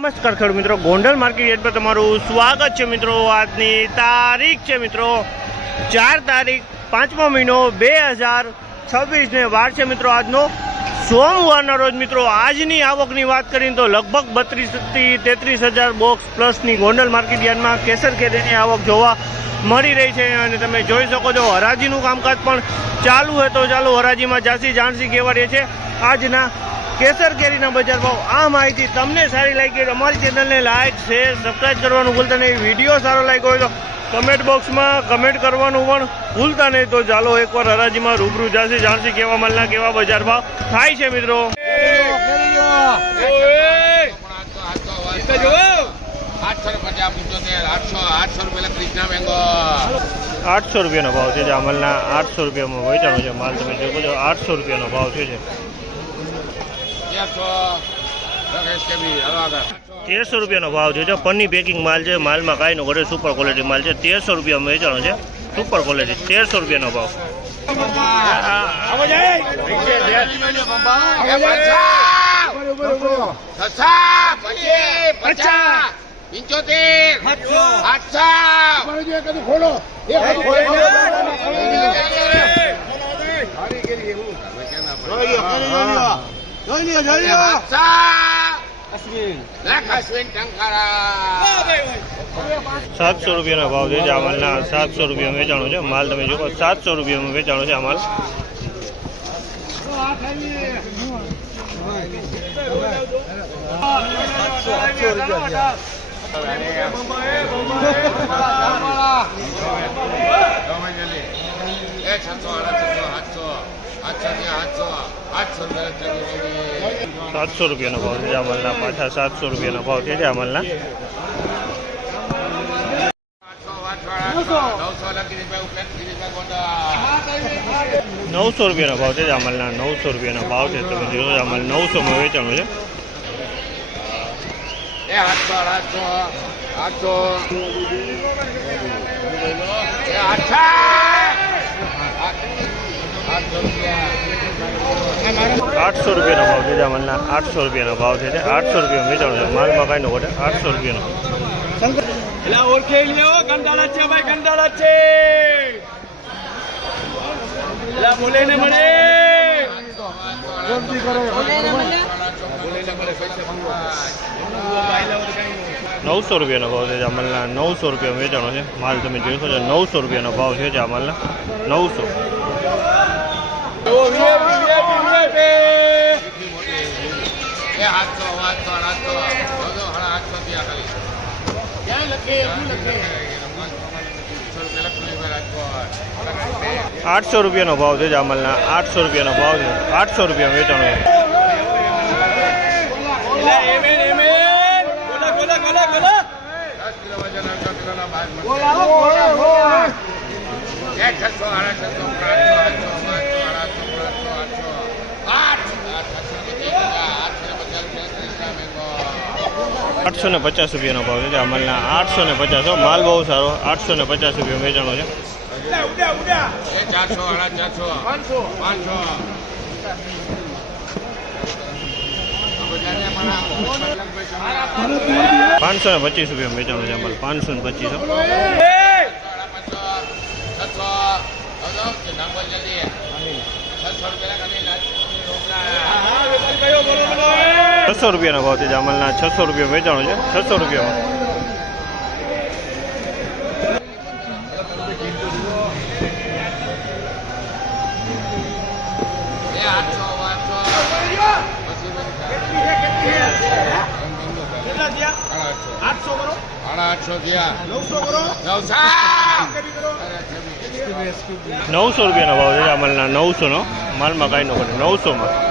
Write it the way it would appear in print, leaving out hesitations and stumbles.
નમસ્કાર ખેડૂત મિત્રો, ગોંડલ માર્કેટ યાર્ડ પર તમારું સ્વાગત છે મિત્રો। આજની તારીખ છે મિત્રો 4 તારીખ 5મો મહિનો 2026 ને વાર છે મિત્રો આજનો સોમવારના રોજ મિત્રો। આજની આવકની વાત કરીએ તો લગભગ 32 થી 33,000 બોક્સ પ્લસની ગોંડલ માર્કેટ યાર્ડમાં કેસર કેરીની આવક જોવા મળી રહી છે અને તમે જોઈ શકો છો હરાજીનું કામકાજ પણ ચાલુ હોય તો ચાલુ હરાજીમાં જાસી જાણસી કહેવાય છે આજના કેસર કેરીના બજાર ભાવ। આ માહિતી તમને સારી લાગી તો અમારી ચેનલને લાઇક શેર સબસ્ક્રાઈબ કરવાનું ભૂલતા નહીં। વિડીયો સારો લાગ્યો હોય તો કમેન્ટ બોક્સમાં કમેન્ટ કરવાનું પણ ભૂલતા નહીં। તો ચાલો એકવાર હરાજીમાં રૂબરૂ જાસી જાણસી કેવા માલના કેવા બજાર ભાવ થાય છે મિત્રો। 800 રૂપિયાનો ભાવ છે। અમલના 800 રૂપિયામાં વેચાણો છે માલ। તમે જોઈ શકો 800 રૂપિયાનો ભાવ છે। 1300 રૂપિયાનો ભાવ છે। પન્ની પેકિંગ માલ છે, માલમાં કાંઈ નો ઘરે સુપર ક્વોલિટી માલ છે। 1300 રૂપિયામાં વેચાણો છે સુપર ક્વોલિટી। 1300 રૂપિયાનો ભાવ। 700 રૂપિયાનો ભાવ છે। અમલના 700 રૂપિયામાં વેચાણો છે માલ। તમે જો 700 રૂપિયામાં વેચાણો છે માલ। 700 રૂપિયાનો ભાવ છે અમલના। પાછા 700 રૂપિયાનો ભાવ છે અમલના। 900 રૂપિયાનો ભાવ છે અમલના। 900 રૂપિયાનો ભાવ છે। તમે જોયો અમલ 900માં વેચાણું છે। 800 રૂપિયાનો ભાવ છે અમલના। 800 રૂપિયાનો ભાવ છે। 800 રૂપિયા વેચાણું છે માલમાં કાંઈ નો ઘટે। 800 રૂપિયાનો બોલે ને મળે 900 રૂપિયાનો ભાવ છે અમલના। 900 રૂપિયા વેચાણો છે માલ। તમે જોઈ શકો છો 900 રૂપિયાનો ભાવ છે અમલના। 900 800 રૂપિયાનો ભાવ છે અમલના। 800 રૂપિયાનો ભાવ છે। 800 રૂપિયા વેચાણો છે। 850 રૂપિયાનો ભાવ છે અમલના। 850 માલ બહુ સારો। 850 રૂપિયા વેચાણો છે। 525 રૂપિયા વેચાણો છે અમલ। 525 600 રૂપિયાનો ભાવ છે અમલના। 600 રૂપિયા વેચાણો છે। 600 રૂપિયામાં 900 રૂપિયાનો ભાવ છે અમલના। 900 નો માલમાં કાંઈ નો ઘટે। 900માં